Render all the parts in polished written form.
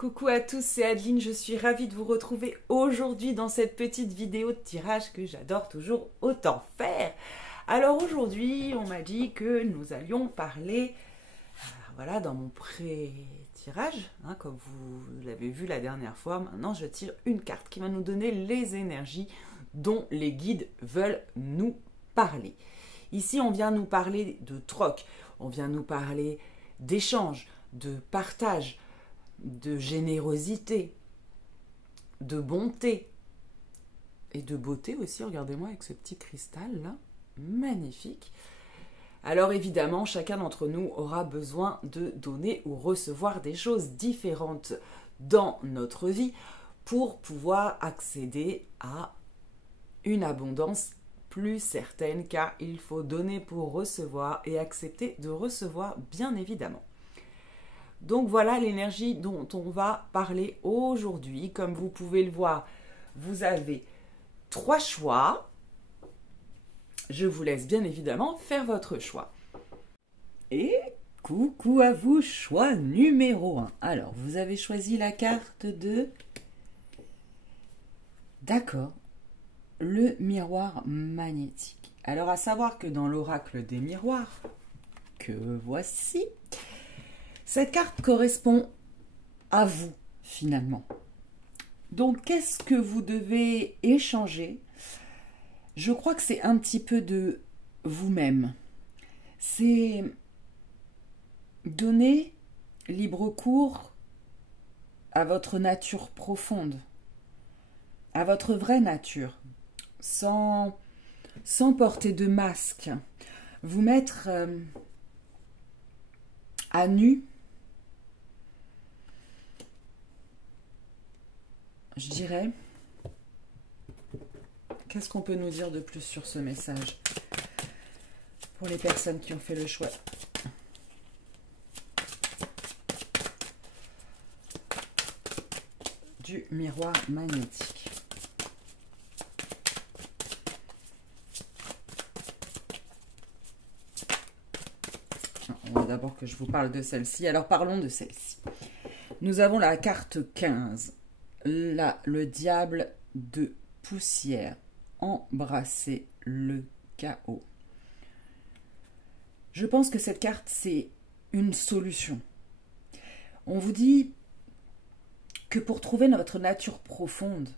Coucou à tous, c'est Adeline, je suis ravie de vous retrouver aujourd'hui dans cette petite vidéo de tirage que j'adore toujours autant faire. Alors aujourd'hui, on m'a dit que nous allions parler, voilà, dans mon pré-tirage, comme vous l'avez vu la dernière fois, maintenant je tire une carte qui va nous donner les énergies dont les guides veulent nous parler. Ici, on vient nous parler de troc, on vient nous parler d'échange, de partage, de générosité, de bonté et de beauté aussi. Regardez-moi avec ce petit cristal là, magnifique. Alors évidemment, chacun d'entre nous aura besoin de donner ou recevoir des choses différentes dans notre vie pour pouvoir accéder à une abondance plus certaine, car il faut donner pour recevoir et accepter de recevoir, bien évidemment. Donc voilà l'énergie dont on va parler aujourd'hui. Comme vous pouvez le voir, vous avez 3 choix. Je vous laisse bien évidemment faire votre choix. Et coucou à vous, choix numéro 1. Alors, vous avez choisi la carte de... D'accord, le miroir magnétique. Alors, à savoir que dans l'oracle des miroirs, que voici... Cette carte correspond à vous, finalement. Donc, qu'est-ce que vous devez échanger? Je crois que c'est un petit peu de vous-même. C'est donner libre cours à votre nature profonde, à votre vraie nature, sans porter de masque. Vous mettre à nu, je dirais. Qu'est-ce qu'on peut nous dire de plus sur ce message pour les personnes qui ont fait le choix? Du miroir magnétique. On va d'abord que je vous parle de celle-ci. Alors parlons de celle-ci. Nous avons la carte 15. Là, le diable de poussière. Embrasser le chaos. Je pense que cette carte, c'est une solution. On vous dit que pour trouver notre nature profonde,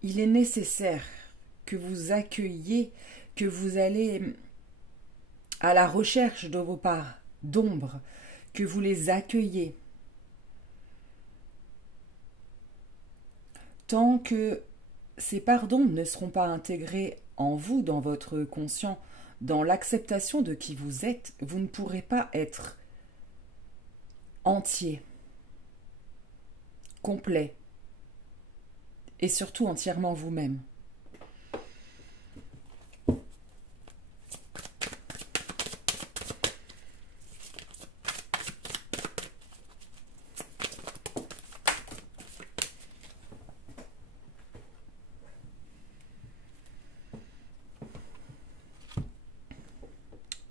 il est nécessaire que vous accueilliez, que vous allez à la recherche de vos parts d'ombre, que vous les accueillez. Tant que ces parts d'ombre ne seront pas intégrées en vous, dans votre conscient, dans l'acceptation de qui vous êtes, vous ne pourrez pas être entier, complet et surtout entièrement vous-même.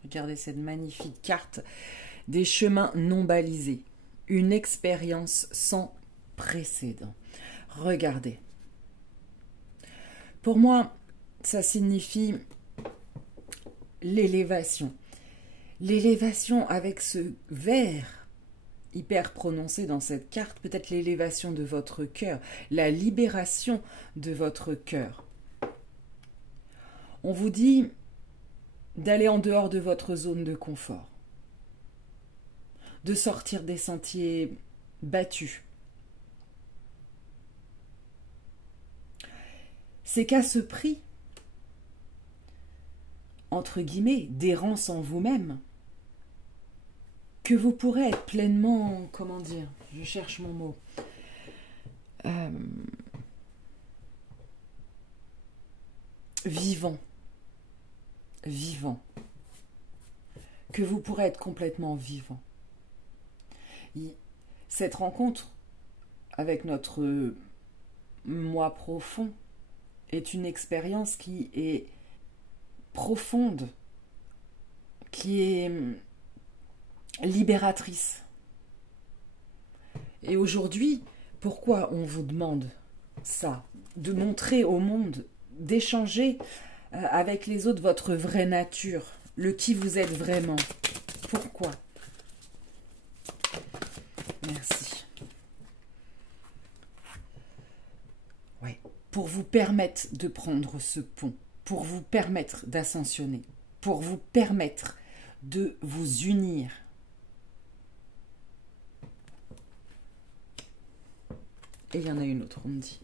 Regardez cette magnifique carte des chemins non balisés. Une expérience sans précédent. Regardez. Pour moi, ça signifie l'élévation. L'élévation avec ce vert hyper prononcé dans cette carte, peut-être l'élévation de votre cœur, la libération de votre cœur. On vous dit d'aller en dehors de votre zone de confort, de sortir des sentiers battus. C'est qu'à ce prix, entre guillemets, d'errance en vous-même, que vous pourrez être pleinement, comment dire, je cherche mon mot, vivant, que vous pourrez être complètement vivant. Cette rencontre avec notre moi profond est une expérience qui est profonde, qui est libératrice Et aujourd'hui, pourquoi on vous demande ça? De montrer au monde, d'échanger avec les autres votre vraie nature, le qui vous êtes vraiment. Pourquoi? Merci. Ouais, pour vous permettre de prendre ce pont, pour vous permettre d'ascensionner, pour vous permettre de vous unir. Et il y en a une autre, on me dit.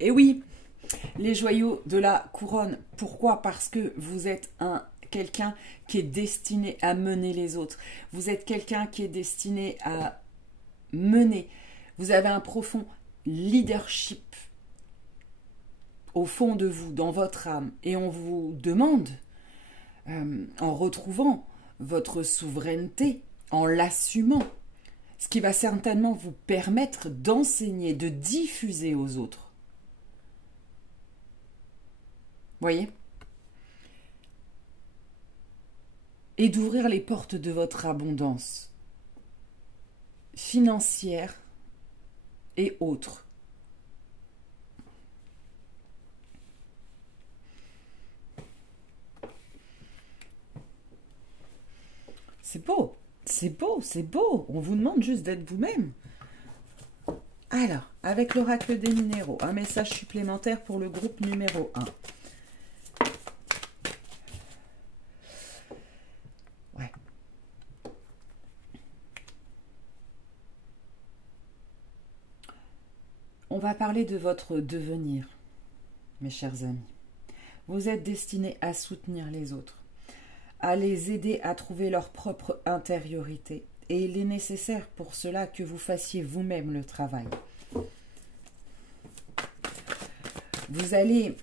Et oui, les joyaux de la couronne. Pourquoi? Parce que vous êtes quelqu'un qui est destiné à mener les autres. Vous êtes quelqu'un qui est destiné à mener. Vous avez un profond leadership au fond de vous, dans votre âme. Et on vous demande, en retrouvant votre souveraineté, en l'assumant, ce qui va certainement vous permettre d'enseigner, de diffuser aux autres. Voyez? Et d'ouvrir les portes de votre abondance financière et autres. C'est beau, c'est beau, c'est beau. On vous demande juste d'être vous-même. Alors, avec l'oracle des minéraux, un message supplémentaire pour le groupe numéro 1. Ouais. On va parler de votre devenir, mes chers amis. Vous êtes destinés à soutenir les autres, à les aider à trouver leur propre intériorité. Et il est nécessaire pour cela que vous fassiez vous-même le travail. Vous allez,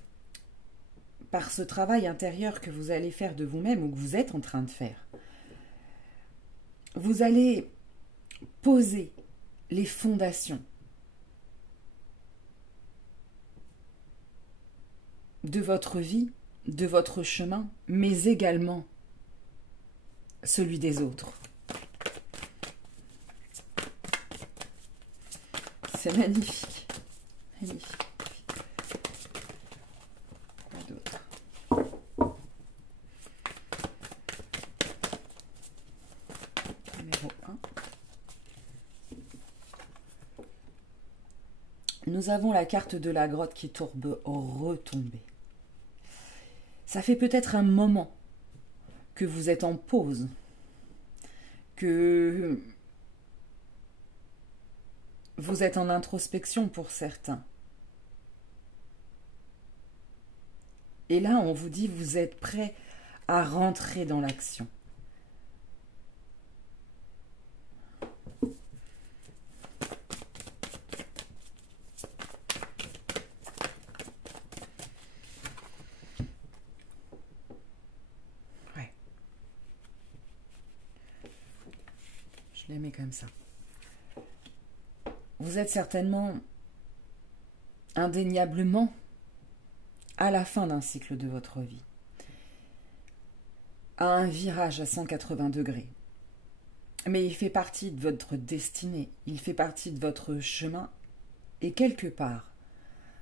par ce travail intérieur que vous allez faire de vous-même ou que vous êtes en train de faire, vous allez poser les fondations de votre vie, de votre chemin, mais également celui des autres. C'est magnifique. Magnifique. Pas d'autre. Numéro 1. Nous avons la carte de la grotte qui tourbe retomber. Ça fait peut-être un moment que vous êtes en pause, que vous êtes en introspection pour certains. Et là, on vous dit, vous êtes prêt à rentrer dans l'action. Ouais. Je les mets comme ça. Vous êtes certainement, indéniablement, à la fin d'un cycle de votre vie, à un virage à 180 degrés. Mais il fait partie de votre destinée, il fait partie de votre chemin, et quelque part,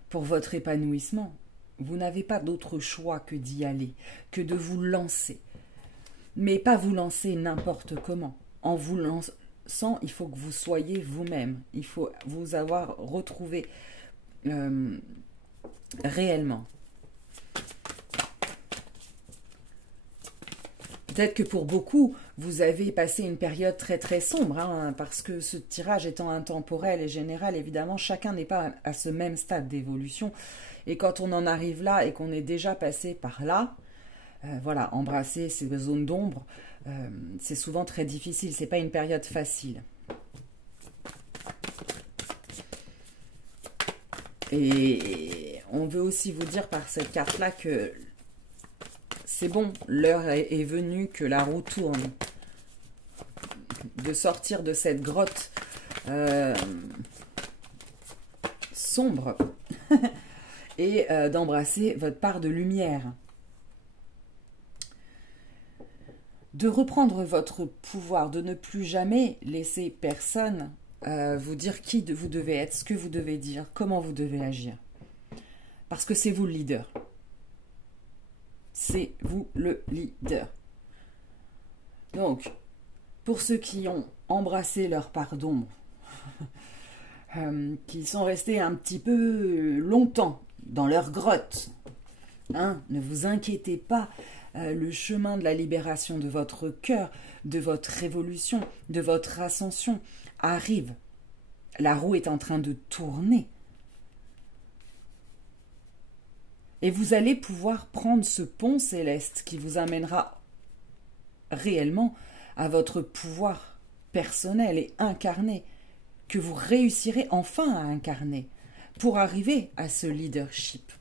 pour votre épanouissement, vous n'avez pas d'autre choix que d'y aller, que de vous lancer. Mais pas vous lancer n'importe comment. En vous lançant, il faut que vous soyez vous-même. Il faut vous avoir retrouvé réellement. Peut-être que pour beaucoup, vous avez passé une période très très sombre, hein, parce que ce tirage étant intemporel et général, évidemment, chacun n'est pas à ce même stade d'évolution. Et quand on en arrive là et qu'on est déjà passé par là, voilà, embrasser ces zones d'ombre, c'est souvent très difficile, c'est pas une période facile. Et on veut aussi vous dire par cette carte-là que c'est bon, l'heure est venue que la roue tourne. De sortir de cette grotte sombre et d'embrasser votre part de lumière. de reprendre votre pouvoir, de ne plus jamais laisser personne vous dire qui vous devez être, ce que vous devez dire, comment vous devez agir. Parce que c'est vous le leader. C'est vous le leader. Donc, pour ceux qui ont embrassé leur part d'ombre, qui sont restés un petit peu longtemps dans leur grotte, hein, ne vous inquiétez pas, le chemin de la libération de votre cœur, de votre révolution, de votre ascension arrive. La roue est en train de tourner. Et vous allez pouvoir prendre ce pont céleste qui vous amènera réellement à votre pouvoir personnel et incarné, que vous réussirez enfin à incarner pour arriver à ce leadership.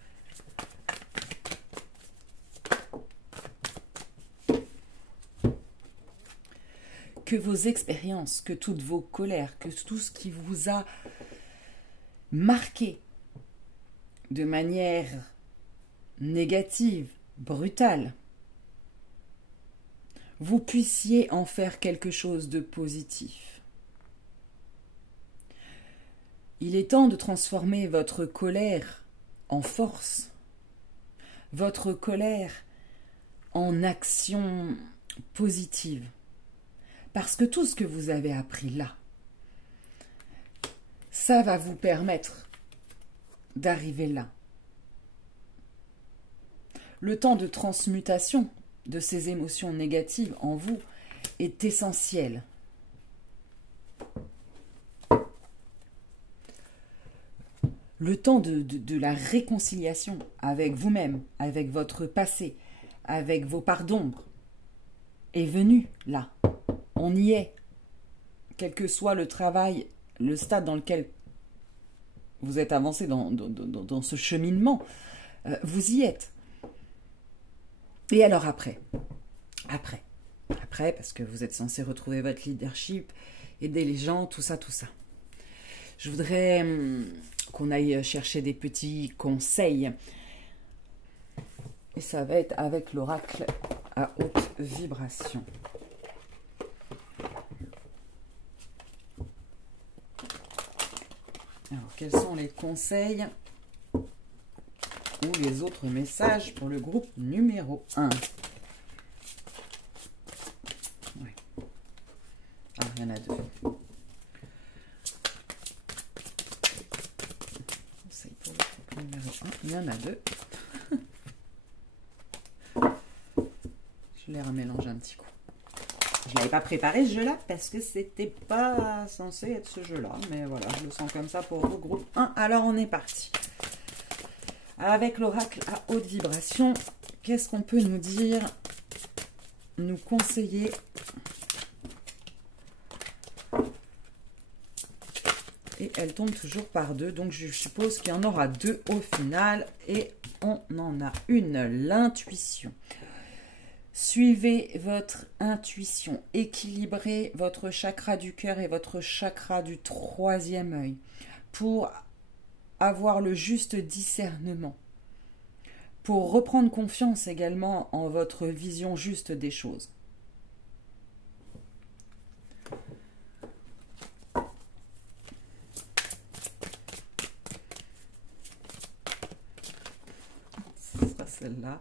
Que vos expériences, que toutes vos colères, que tout ce qui vous a marqué de manière négative, brutale, vous puissiez en faire quelque chose de positif. Il est temps de transformer votre colère en force, votre colère en action positive. Parce que tout ce que vous avez appris là, ça va vous permettre d'arriver là. Le temps de transmutation de ces émotions négatives en vous est essentiel. Le temps de la réconciliation avec vous-même, avec votre passé, avec vos parts d'ombre, est venu là. On y est. Quel que soit le travail, le stade dans lequel vous êtes avancé dans ce cheminement, vous y êtes. Et alors après, parce que vous êtes censé retrouver votre leadership, aider les gens, tout ça. Je voudrais qu'on aille chercher des petits conseils. Et ça va être avec l'oracle à haute vibration. Alors, quels sont les conseils ou les autres messages pour le groupe numéro 1? Ouais. Ah, il y en a deux. Conseil pour le groupe numéro 1. Il y en a deux. Je les remélange un petit coup. Je ne l'avais pas préparé ce jeu-là parce que c'était pas censé être ce jeu-là. Mais voilà, je le sens comme ça pour le groupe 1. Alors on est parti. Avec l'oracle à haute vibration, qu'est-ce qu'on peut nous dire, nous conseiller? Et elle tombe toujours par deux, donc je suppose qu'il y en aura deux au final. Et on en a une, l'intuition. Suivez votre intuition, équilibrez votre chakra du cœur et votre chakra du troisième œil pour avoir le juste discernement, pour reprendre confiance également en votre vision juste des choses. Ça, celle-là.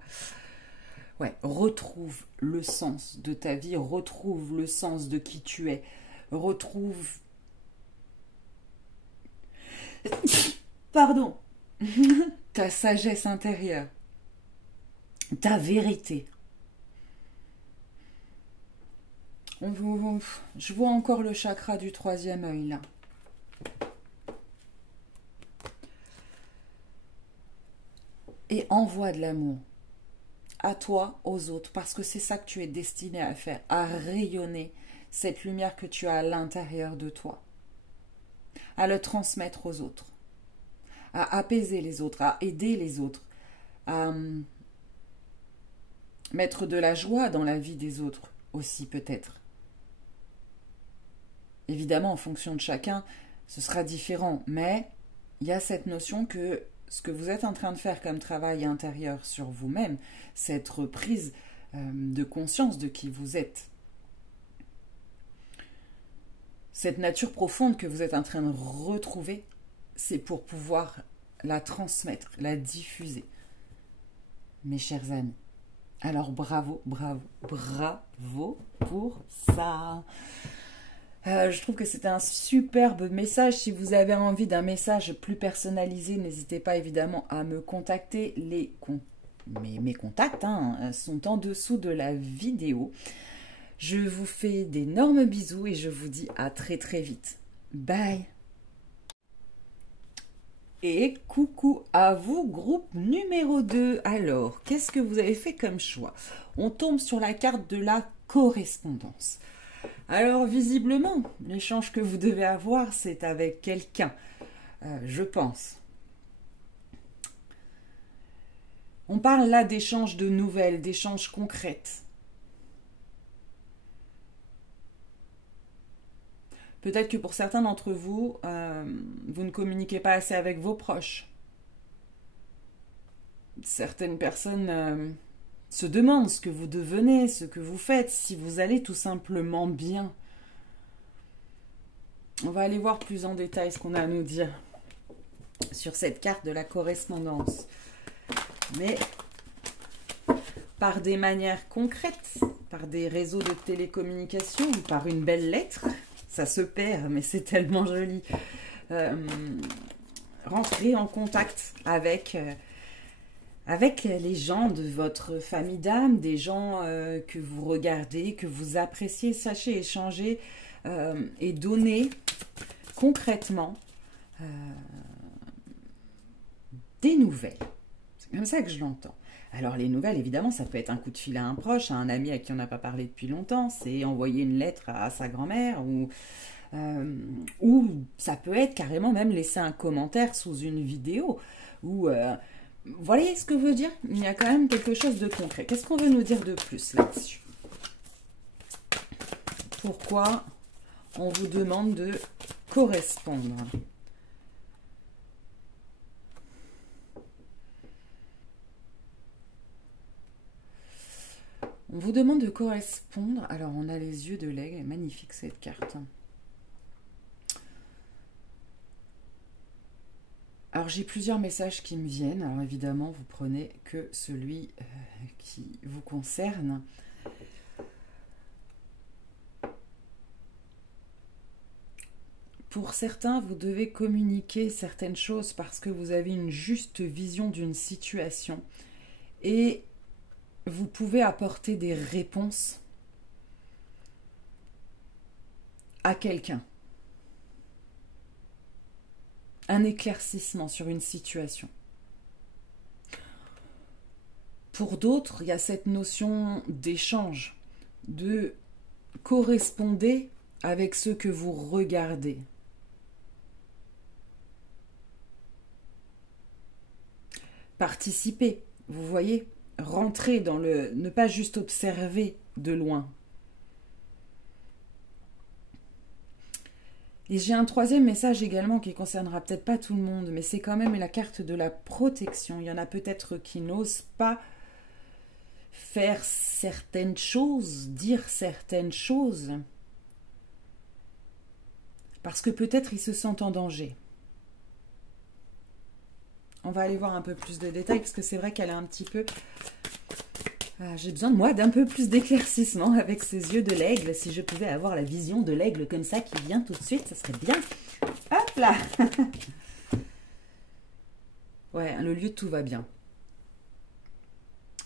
Ouais, retrouve le sens de ta vie, retrouve le sens de qui tu es, retrouve... Pardon, ta sagesse intérieure, ta vérité. Je vois encore le chakra du troisième œil là. Et envoie de l'amour à toi, aux autres, parce que c'est ça que tu es destiné à faire, à rayonner cette lumière que tu as à l'intérieur de toi, à le transmettre aux autres, à apaiser les autres, à aider les autres, à mettre de la joie dans la vie des autres aussi peut-être. Évidemment, en fonction de chacun, ce sera différent, mais il y a cette notion que ce que vous êtes en train de faire comme travail intérieur sur vous-même, cette reprise de conscience de qui vous êtes, Cette nature profonde que vous êtes en train de retrouver, c'est pour pouvoir la transmettre, la diffuser. Mes chers amis. Alors bravo, bravo, bravo pour ça. Je trouve que c'était un superbe message. Si vous avez envie d'un message plus personnalisé, n'hésitez pas évidemment à me contacter. Mes contacts sont en dessous de la vidéo. Je vous fais d'énormes bisous et je vous dis à très très vite. Bye. Et coucou à vous, groupe numéro 2. Alors, qu'est-ce que vous avez fait comme choix? On tombe sur la carte de la correspondance. Alors, visiblement, l'échange que vous devez avoir, c'est avec quelqu'un, je pense. On parle là d'échanges de nouvelles, d'échanges concrètes. Peut-être que pour certains d'entre vous, vous ne communiquez pas assez avec vos proches. Certaines personnes se demandent ce que vous devenez, ce que vous faites, si vous allez tout simplement bien. On va aller voir plus en détail ce qu'on a à nous dire sur cette carte de la correspondance. Mais par des manières concrètes, par des réseaux de télécommunication, par une belle lettre. Ça se perd, mais c'est tellement joli. Rentrez en contact avec les gens de votre famille d'âme, des gens que vous regardez, que vous appréciez. Sachez échanger et donner concrètement des nouvelles. C'est comme ça que je l'entends. Alors les nouvelles, évidemment, ça peut être un coup de fil à un proche, à un ami à qui on n'a pas parlé depuis longtemps, c'est envoyer une lettre à sa grand-mère, ou ça peut être carrément même laisser un commentaire sous une vidéo, ou vous voyez ce que je veux dire? Il y a quand même quelque chose de concret. Qu'est-ce qu'on veut nous dire de plus là-dessus? Pourquoi on vous demande de correspondre? On vous demande de correspondre. Alors, on a les yeux de l'aigle. Magnifique cette carte. Alors, j'ai plusieurs messages qui me viennent. Alors, évidemment, vous prenez que celui qui vous concerne. Pour certains, vous devez communiquer certaines choses parce que vous avez une juste vision d'une situation. Et vous pouvez apporter des réponses à quelqu'un. Un éclaircissement sur une situation. Pour d'autres, il y a cette notion d'échange, de correspondre avec ce que vous regardez. Participer, vous voyez, rentrer dans le... ne pas juste observer de loin. Et j'ai un troisième message également qui ne concernera peut-être pas tout le monde, mais c'est quand même la carte de la protection. Il y en a peut-être qui n'osent pas faire certaines choses, dire certaines choses, parce que peut-être ils se sentent en danger. On va aller voir un peu plus de détails, parce que c'est vrai qu'elle est un petit peu... j'ai besoin, moi, d'un peu plus d'éclaircissement avec ces yeux de l'aigle. Si je pouvais avoir la vision de l'aigle comme ça qui vient tout de suite, ça serait bien. Hop là. Ouais, le lieu, tout va bien.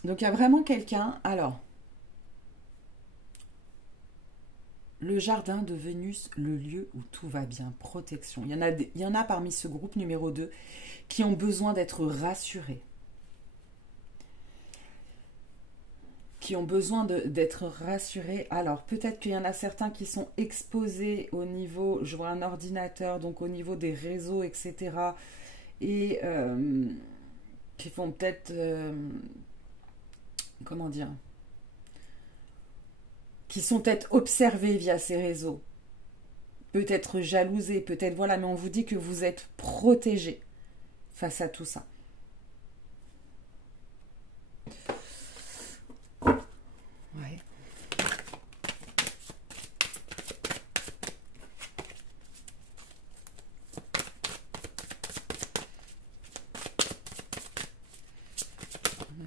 Donc, il y a vraiment quelqu'un... Alors, le jardin de Vénus, le lieu où tout va bien, protection. Il y en a parmi ce groupe numéro 2 qui ont besoin d'être rassurés. Qui ont besoin d'être rassurés. Alors, peut-être qu'il y en a certains qui sont exposés au niveau, je vois un ordinateur, donc au niveau des réseaux, etc. Et qui font peut-être... comment dire, qui sont peut-être observés via ces réseaux, peut-être jalousés, peut-être voilà, mais on vous dit que vous êtes protégés face à tout ça. Ouais.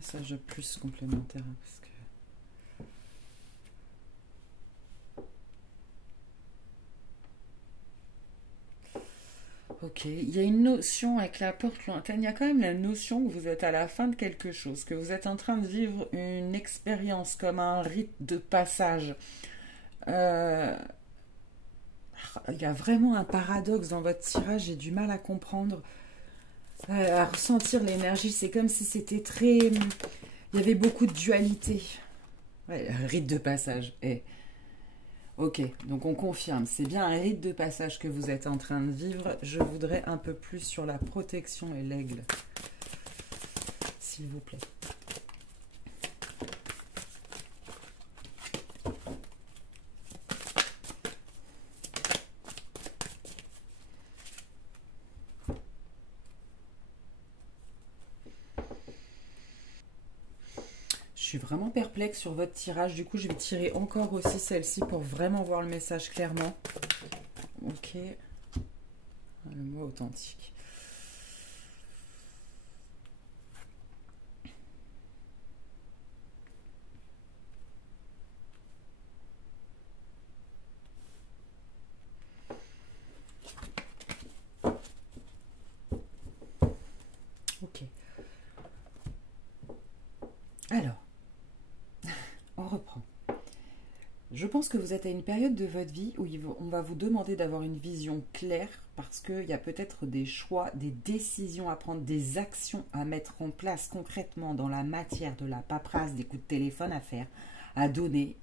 message de plus complémentaire. Parce que... Ok, il y a une notion avec la porte lointaine, il y a quand même la notion que vous êtes à la fin de quelque chose, que vous êtes en train de vivre une expérience comme un rite de passage. Euh, il y a vraiment un paradoxe dans votre tirage, j'ai du mal à comprendre, à ressentir l'énergie. C'est comme si c'était très... Il y avait beaucoup de dualité. Ouais, rite de passage. Ok, donc on confirme, c'est bien un rite de passage que vous êtes en train de vivre. Je voudrais un peu plus sur la protection et l'aigle, s'il vous plaît. Je suis vraiment perplexe sur votre tirage. Du coup, je vais tirer encore aussi celle-ci pour vraiment voir le message clairement. Ok. Le mot authentique. Ok. Alors, on reprend. Je pense que vous êtes à une période de votre vie où on va vous demander d'avoir une vision claire parce qu'il y a peut-être des choix, des décisions à prendre, des actions à mettre en place concrètement dans la matière de la paperasse, des coups de téléphone à faire, à donner,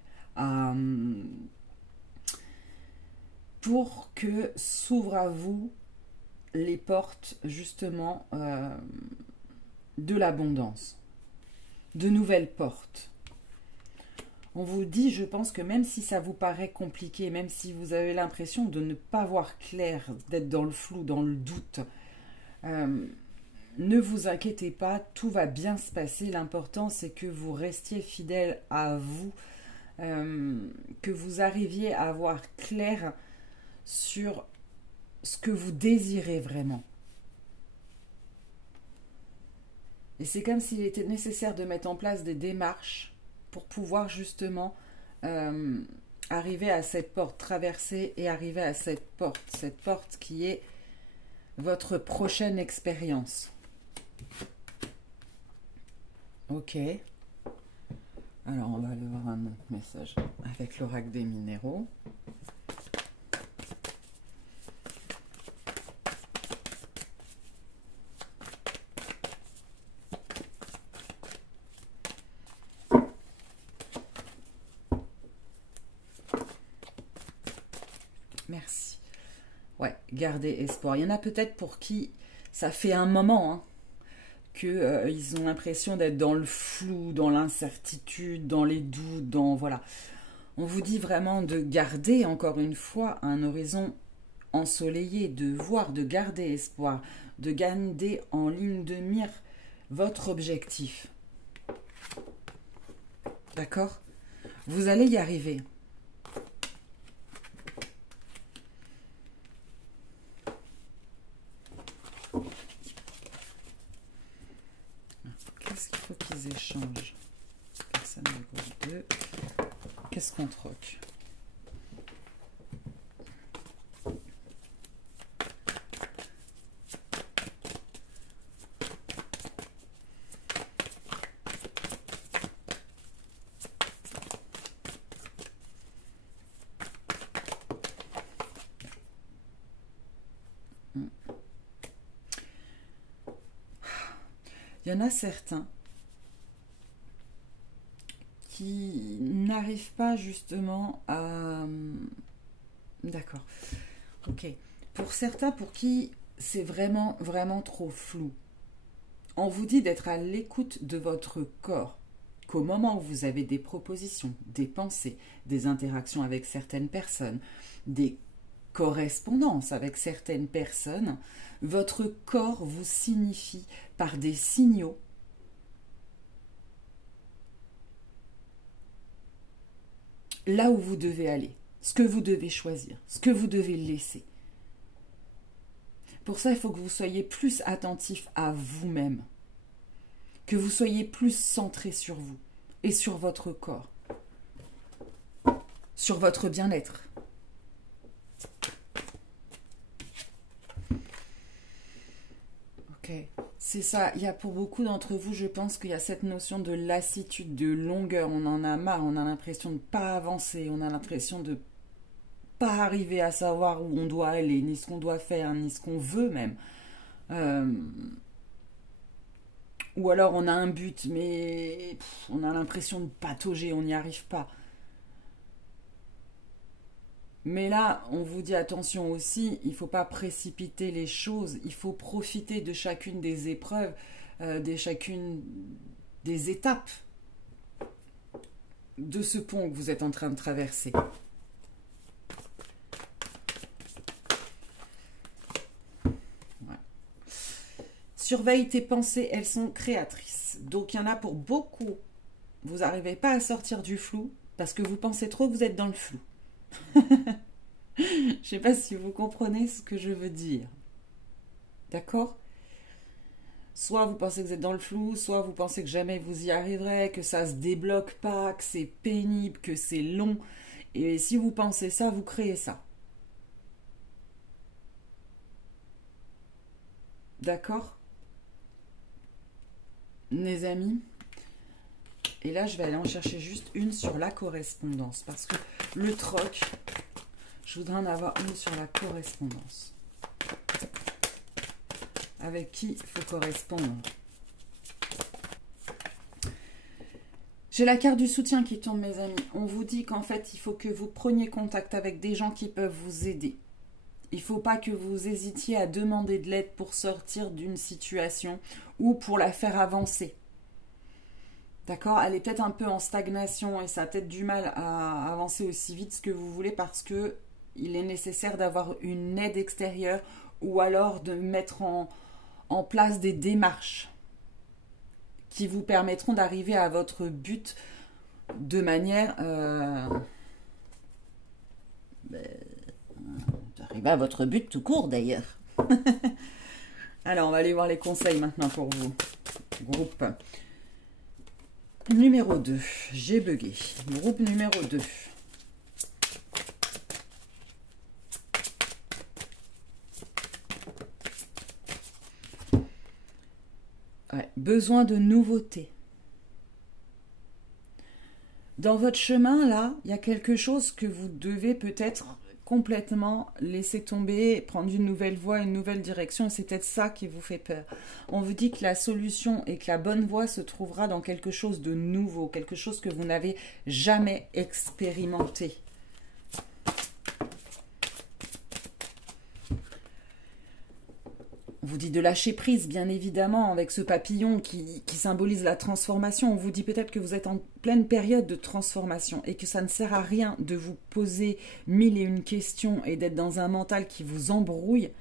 pour que s'ouvrent à vous les portes justement de l'abondance, de nouvelles portes. On vous dit, je pense que même si ça vous paraît compliqué, même si vous avez l'impression de ne pas voir clair, d'être dans le flou, dans le doute, ne vous inquiétez pas, tout va bien se passer. L'important, c'est que vous restiez fidèle à vous, que vous arriviez à voir clair sur ce que vous désirez vraiment. Et c'est comme s'il était nécessaire de mettre en place des démarches pour pouvoir justement arriver à cette porte, traverser et arriver à cette porte qui est votre prochaine expérience. Ok. Alors, on va aller voir un autre message avec l'oracle des minéraux. Merci. Ouais, gardez espoir. Il y en a peut-être pour qui ça fait un moment qu'ils ont l'impression d'être dans le flou, dans l'incertitude, dans les doutes, voilà. On vous dit vraiment de garder, encore une fois, un horizon ensoleillé, de voir, de garder espoir, de garder en ligne de mire votre objectif. D'accord? Vous allez y arriver. Qu'est-ce qu'il faut qu'ils échangent? Personne niveau 2. Qu'est-ce qu'on troque? Il y en a certains qui n'arrivent pas justement à... D'accord. Ok. Pour certains, pour qui c'est vraiment, vraiment trop flou, on vous dit d'être à l'écoute de votre corps, qu'au moment où vous avez des propositions, des pensées, des interactions avec certaines personnes, des correspondances avec certaines personnes, votre corps vous signifie par des signaux là où vous devez aller, ce que vous devez choisir, ce que vous devez laisser. Pour ça, il faut que vous soyez plus attentif à vous-même. que vous soyez plus centré sur vous et sur votre corps, sur votre bien-être. Ok, c'est ça. Il y a pour beaucoup d'entre vous, je pense qu'il y a cette notion de lassitude, de longueur. On en a marre, on a l'impression de ne pas avancer, on a l'impression de pas arriver à savoir où on doit aller, ni ce qu'on doit faire, ni ce qu'on veut même. Ou alors on a un but, mais on a l'impression de patauger, on n'y arrive pas. Mais là, on vous dit attention aussi, il ne faut pas précipiter les choses, il faut profiter de chacune des épreuves, de chacune des étapes de ce pont que vous êtes en train de traverser. Ouais. Surveille tes pensées, elles sont créatrices. Donc il y en a pour beaucoup, vous n'arrivez pas à sortir du flou parce que vous pensez trop que vous êtes dans le flou. Je ne sais pas si vous comprenez ce que je veux dire. D'accord? Soit vous pensez que vous êtes dans le flou, soit vous pensez que jamais vous y arriverez, que ça se débloque pas, que c'est pénible, que c'est long. Et si vous pensez ça, vous créez ça. D'accord? Mes amis? Et là, je vais aller en chercher juste une sur la correspondance. Parce que le troc, je voudrais en avoir une sur la correspondance. Avec qui il faut correspondre? J'ai la carte du soutien qui tombe, mes amis. On vous dit qu'en fait, il faut que vous preniez contact avec des gens qui peuvent vous aider. Il ne faut pas que vous hésitiez à demander de l'aide pour sortir d'une situation ou pour la faire avancer. D'accord? Elle est peut-être un peu en stagnation et ça a peut-être du mal à avancer aussi vite que vous voulez parce que il est nécessaire d'avoir une aide extérieure ou alors de mettre en place des démarches qui vous permettront d'arriver à votre but de manière... d'arriver à votre but tout court d'ailleurs. Alors, on va aller voir les conseils maintenant pour vous. Groupe numéro 2. J'ai bugué. Groupe numéro 2. Ouais, besoin de nouveautés. Dans votre chemin, là, il y a quelque chose que vous devez peut-être complètement laisser tomber, prendre une nouvelle voie, une nouvelle direction, et c'est peut-être ça qui vous fait peur. On vous dit que la solution et que la bonne voie se trouvera dans quelque chose de nouveau, quelque chose que vous n'avez jamais expérimenté. On vous dit de lâcher prise, bien évidemment, avec ce papillon qui symbolise la transformation. On vous dit peut-être que vous êtes en pleine période de transformation et que ça ne sert à rien de vous poser 1001 questions et d'être dans un mental qui vous embrouille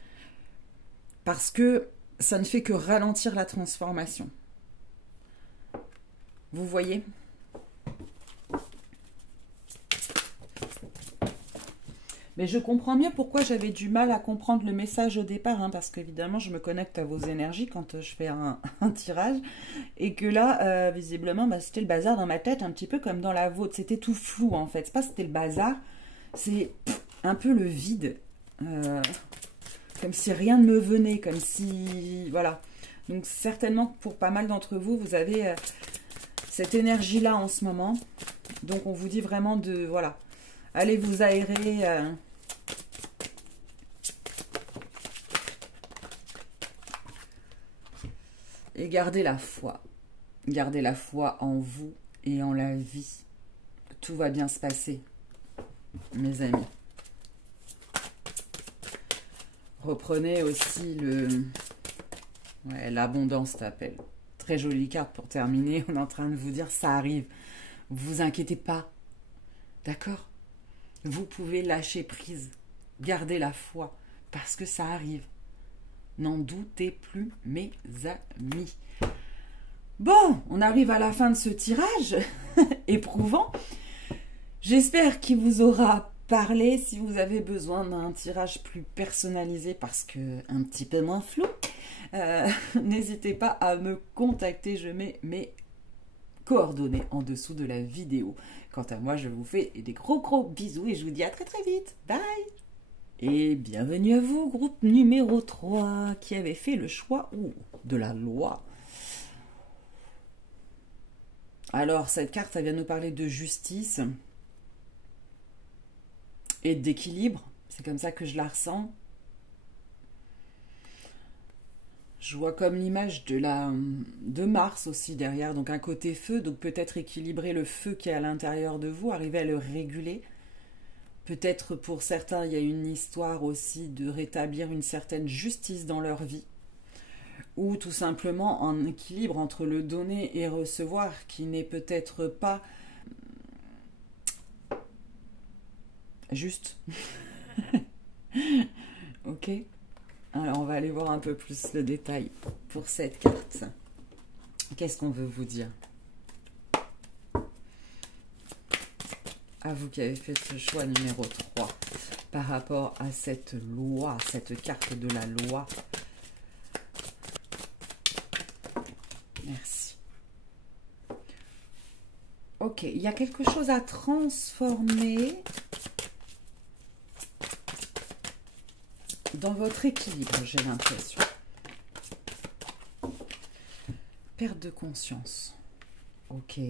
parce que ça ne fait que ralentir la transformation. Vous voyez ? Mais je comprends mieux pourquoi j'avais du mal à comprendre le message au départ, hein, parce qu'évidemment, je me connecte à vos énergies quand je fais un tirage, et que là, visiblement, bah, c'était le bazar dans ma tête, un petit peu comme dans la vôtre. C'était tout flou, en fait. C'est pas c'était le bazar, c'est un peu le vide, comme si rien ne me venait, comme si... Voilà. Donc, certainement, pour pas mal d'entre vous, vous avez cette énergie-là en ce moment. Donc, on vous dit vraiment de... Voilà. Allez vous aérer. Et gardez la foi. Gardez la foi en vous et en la vie. Tout va bien se passer, mes amis. Reprenez aussi ouais, l'abondance t'appelle. Très jolie carte pour terminer. On est en train de vous dire ça arrive. Vous inquiétez pas. D'accord ? Vous pouvez lâcher prise, garder la foi, parce que ça arrive. N'en doutez plus, mes amis. Bon, on arrive à la fin de ce tirage éprouvant. J'espère qu'il vous aura parlé. Si vous avez besoin d'un tirage plus personnalisé, parce que un petit peu moins flou, n'hésitez pas à me contacter. Je mets mes coordonnées en dessous de la vidéo. Quant à moi, je vous fais des gros bisous et je vous dis à très vite. Bye! Et bienvenue à vous, groupe numéro 3, qui avait fait le choix de la loi. Alors, cette carte, elle vient nous parler de justice et d'équilibre. C'est comme ça que je la ressens. Je vois comme l'image de Mars aussi derrière, donc un côté feu, donc peut-être équilibrer le feu qui est à l'intérieur de vous, arriver à le réguler. Peut-être pour certains, il y a une histoire aussi de rétablir une certaine justice dans leur vie. Ou tout simplement un équilibre entre le donner et recevoir qui n'est peut-être pas juste. Ok. Alors on va aller voir un peu plus le détail pour cette carte. Qu'est-ce qu'on veut vous dire? À vous qui avez fait ce choix numéro 3 par rapport à cette loi, cette carte de la loi. Merci. Ok, il y a quelque chose à transformer dans votre équilibre, j'ai l'impression. Perte de conscience. Ok.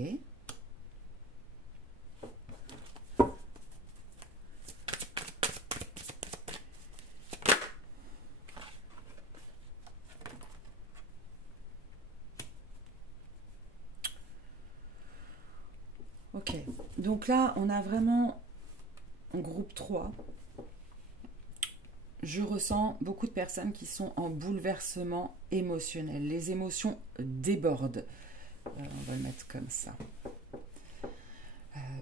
Ok, donc là, on a vraiment un groupe 3. Je ressens beaucoup de personnes qui sont en bouleversement émotionnel. Les émotions débordent. On va le mettre comme ça.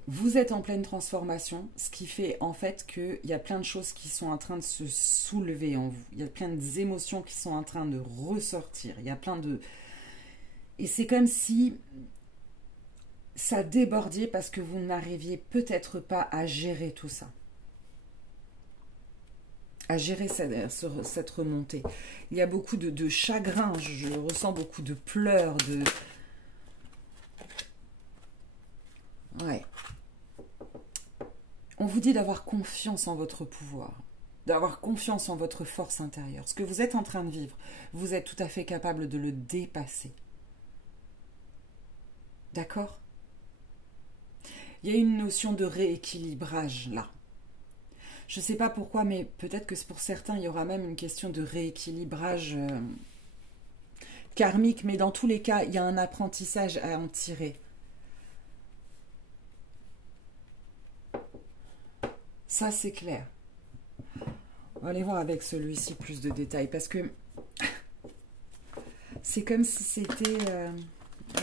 Vous êtes en pleine transformation, ce qui fait en fait qu'il y a plein de choses qui sont en train de se soulever en vous. Il y a plein d'émotions qui sont en train de ressortir. Il y a plein de... Et c'est comme si ça débordait parce que vous n'arriviez peut-être pas à gérer tout ça. À gérer cette remontée. Il y a beaucoup de chagrin, je ressens beaucoup de pleurs, de... Ouais. On vous dit d'avoir confiance en votre pouvoir, d'avoir confiance en votre force intérieure. Ce que vous êtes en train de vivre, vous êtes tout à fait capable de le dépasser. D'accord ? Il y a une notion de rééquilibrage là. Je ne sais pas pourquoi, mais peut-être que pour certains, il y aura même une question de rééquilibrage karmique, mais dans tous les cas, il y a un apprentissage à en tirer. Ça, c'est clair. On va aller voir avec celui-ci plus de détails, parce que c'est comme si c'était...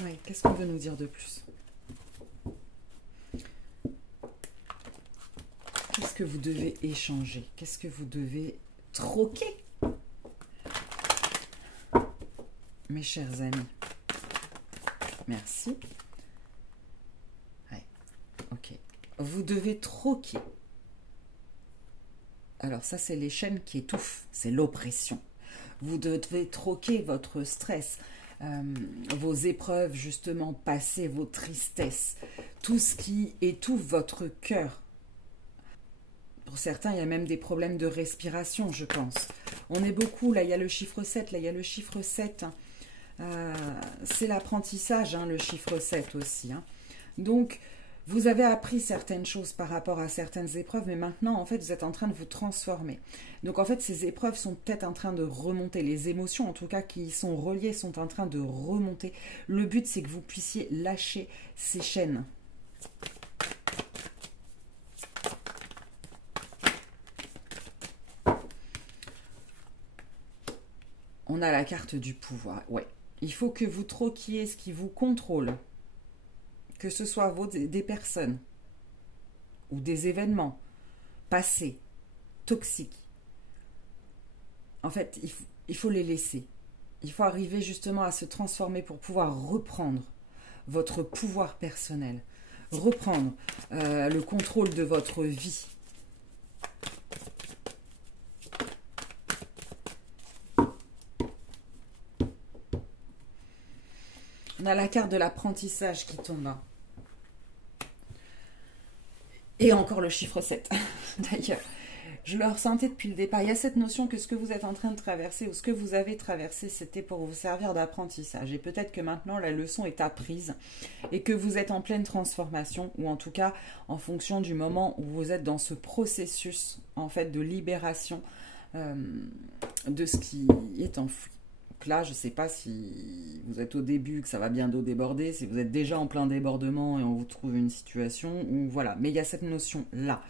Ouais, qu'est-ce qu'on veut nous dire de plus ? Qu'est-ce que vous devez échanger? Qu'est-ce que vous devez troquer? Mes chers amis. Merci. Ouais, ok. Vous devez troquer. Alors ça, c'est les chaînes qui étouffent. C'est l'oppression. Vous devez troquer votre stress, vos épreuves justement passées, vos tristesses, tout ce qui étouffe votre cœur. Pour certains, il y a même des problèmes de respiration, je pense. On est beaucoup, là, il y a le chiffre 7, là, il y a le chiffre 7. C'est l'apprentissage, hein, le chiffre 7 aussi. Hein. Donc, vous avez appris certaines choses par rapport à certaines épreuves, mais maintenant, en fait, vous êtes en train de vous transformer. Donc, en fait, ces épreuves sont peut-être en train de remonter. Les émotions, en tout cas, qui y sont reliées, sont en train de remonter. Le but, c'est que vous puissiez lâcher ces chaînes. On a la carte du pouvoir. Ouais. Il faut que vous troquiez ce qui vous contrôle. Que ce soit des personnes ou des événements passés, toxiques. En fait, il faut les laisser. Il faut arriver justement à se transformer pour pouvoir reprendre votre pouvoir personnel. Reprendre le contrôle de votre vie. On a la carte de l'apprentissage qui tombe. Hein. Et encore le chiffre 7, d'ailleurs. Je le ressentais depuis le départ. Il y a cette notion que ce que vous êtes en train de traverser ou ce que vous avez traversé, c'était pour vous servir d'apprentissage. Et peut-être que maintenant, la leçon est apprise et que vous êtes en pleine transformation, ou en tout cas, en fonction du moment où vous êtes dans ce processus, en fait, de libération de ce qui est enfoui. Donc là, je ne sais pas si vous êtes au début, que ça va bientôt déborder, si vous êtes déjà en plein débordement et on vous trouve une situation, ou voilà. Mais il y a cette notion-là.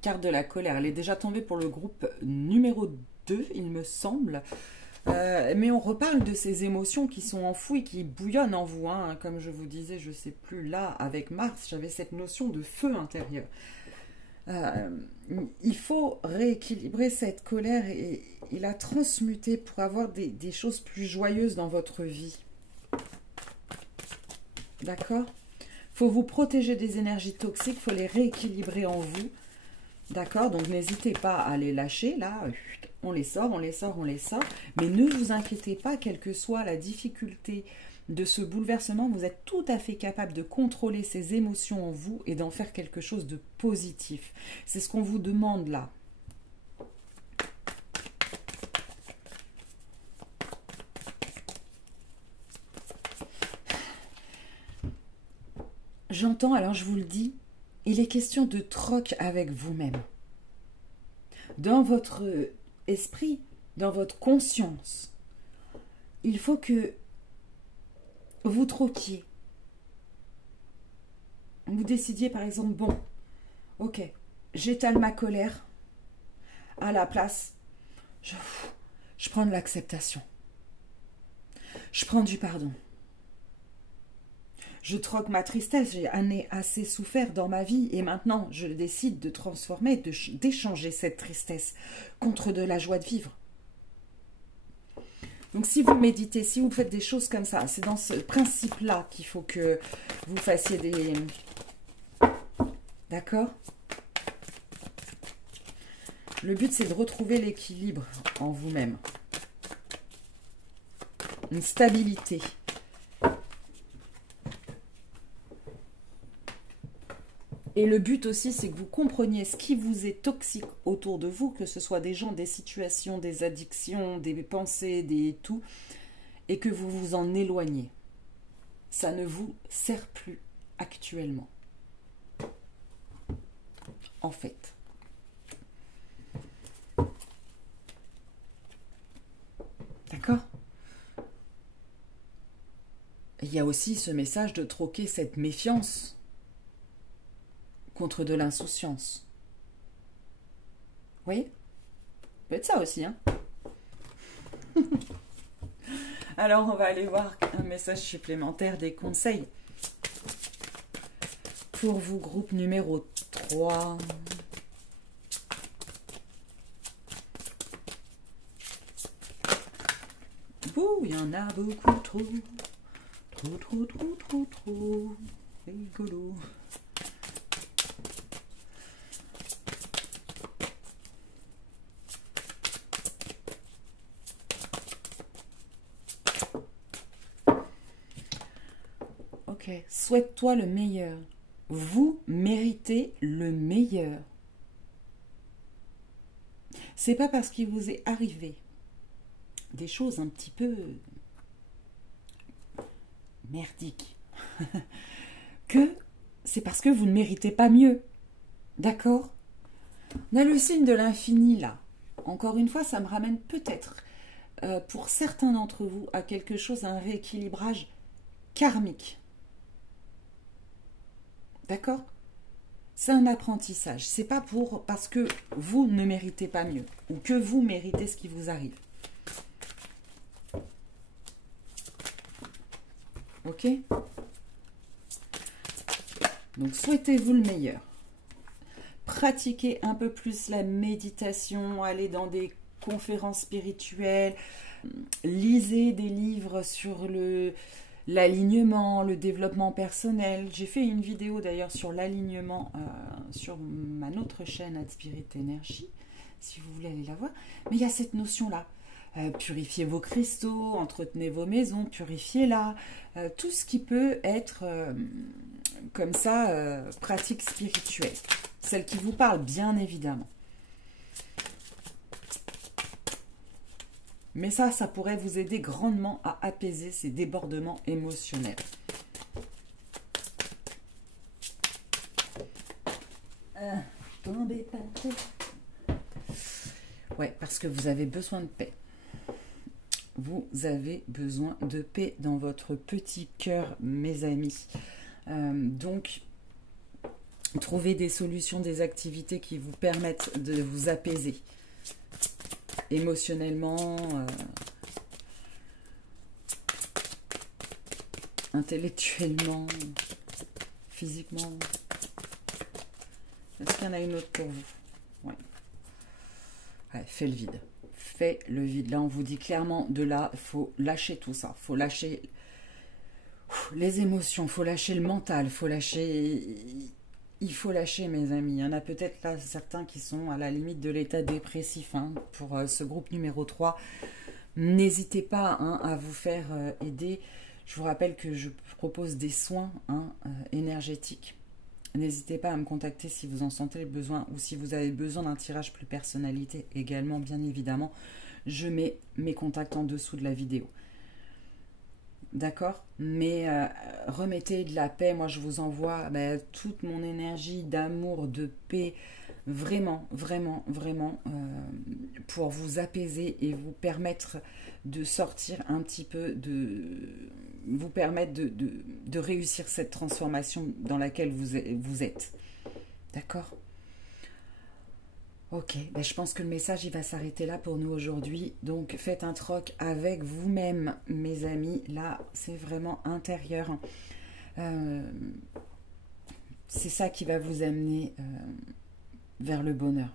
Carte de la colère, elle est déjà tombée pour le groupe numéro 2, il me semble. Mais on reparle de ces émotions qui sont enfouies, qui bouillonnent en vous. Hein. Comme je vous disais, je ne sais plus, là, avec Mars, j'avais cette notion de feu intérieur. Il faut rééquilibrer cette colère et la transmuter pour avoir des choses plus joyeuses dans votre vie. D'accord ? Il faut vous protéger des énergies toxiques, il faut les rééquilibrer en vous. D'accord? Donc n'hésitez pas à les lâcher, là, on les sort, on les sort, on les sort. Mais ne vous inquiétez pas, quelle que soit la difficulté de ce bouleversement, vous êtes tout à fait capable de contrôler ces émotions en vous et d'en faire quelque chose de positif. C'est ce qu'on vous demande là. J'entends, alors je vous le dis, il est question de troc avec vous-même. Dans votre esprit, dans votre conscience, il faut que vous troquiez. Vous décidiez par exemple, bon, ok, j'étale ma colère, à la place, je prends de l'acceptation. Je prends du pardon. Je troque ma tristesse, j'ai assez souffert dans ma vie et maintenant je décide de transformer, d'échanger cette tristesse contre de la joie de vivre. Donc si vous méditez, si vous faites des choses comme ça, c'est dans ce principe-là qu'il faut que vous fassiez des... D'accord ? Le but c'est de retrouver l'équilibre en vous-même. Une stabilité. Et le but aussi, c'est que vous compreniez ce qui vous est toxique autour de vous, que ce soit des gens, des situations, des addictions, des pensées, des tout, et que vous vous en éloignez. Ça ne vous sert plus actuellement. En fait. D'accord ? Il y a aussi ce message de troquer cette méfiance contre de l'insouciance. Vous voyez ? Ça peut être ça aussi, hein. Alors, on va aller voir un message supplémentaire, des conseils. Pour vous, groupe numéro 3. Ouh, il y en a beaucoup trop. Trop. Rigolo. Ok, souhaite-toi le meilleur. Vous méritez le meilleur. C'est pas parce qu'il vous est arrivé des choses un petit peu merdiques que c'est parce que vous ne méritez pas mieux. D'accord ? On a le signe de l'infini là. Encore une fois, ça me ramène peut-être pour certains d'entre vous à quelque chose, à un rééquilibrage karmique. D'accord ? C'est un apprentissage. C'est pas parce que vous ne méritez pas mieux ou que vous méritez ce qui vous arrive. Ok ? Donc, souhaitez-vous le meilleur. Pratiquez un peu plus la méditation, allez dans des conférences spirituelles, lisez des livres sur l'alignement, le développement personnel. J'ai fait une vidéo d'ailleurs sur l'alignement sur ma autre chaîne Spirit Energy. si vous voulez aller la voir. Mais il y a cette notion-là. Purifiez vos cristaux, entretenez vos maisons, purifiez-la. Tout ce qui peut être comme ça, pratique spirituelle. Celle qui vous parle, bien évidemment. Mais ça pourrait vous aider grandement à apaiser ces débordements émotionnels. Tombez pas. Ouais, parce que vous avez besoin de paix. Vous avez besoin de paix dans votre petit cœur, mes amis. Donc, trouvez des solutions, des activités qui vous permettent de vous apaiser émotionnellement, intellectuellement, physiquement. Est-ce qu'il y en a une autre pour vous? Ouais. Ouais, fais le vide. Fais le vide. Là, on vous dit clairement, de là, il faut lâcher tout ça. Il faut lâcher les émotions, il faut lâcher le mental, il faut lâcher... Il faut lâcher, mes amis. Il y en a peut-être là certains qui sont à la limite de l'état dépressif. Hein, pour ce groupe numéro 3, n'hésitez pas à vous faire aider. Je vous rappelle que je propose des soins énergétiques. N'hésitez pas à me contacter si vous en sentez le besoin ou si vous avez besoin d'un tirage plus personnalité également, bien évidemment. Je mets mes contacts en dessous de la vidéo. D'accord? Mais remettez de la paix. Moi, je vous envoie toute mon énergie d'amour, de paix, vraiment, vraiment, vraiment, pour vous apaiser et vous permettre de sortir un petit peu vous permettre de réussir cette transformation dans laquelle vous êtes. D'accord? Ok, je pense que le message il va s'arrêter là pour nous aujourd'hui. Donc faites un troc avec vous-même, mes amis. Là, c'est vraiment intérieur. C'est ça qui va vous amener vers le bonheur.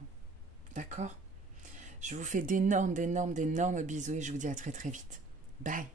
D'accord? Je vous fais d'énormes bisous et je vous dis à très très vite. Bye!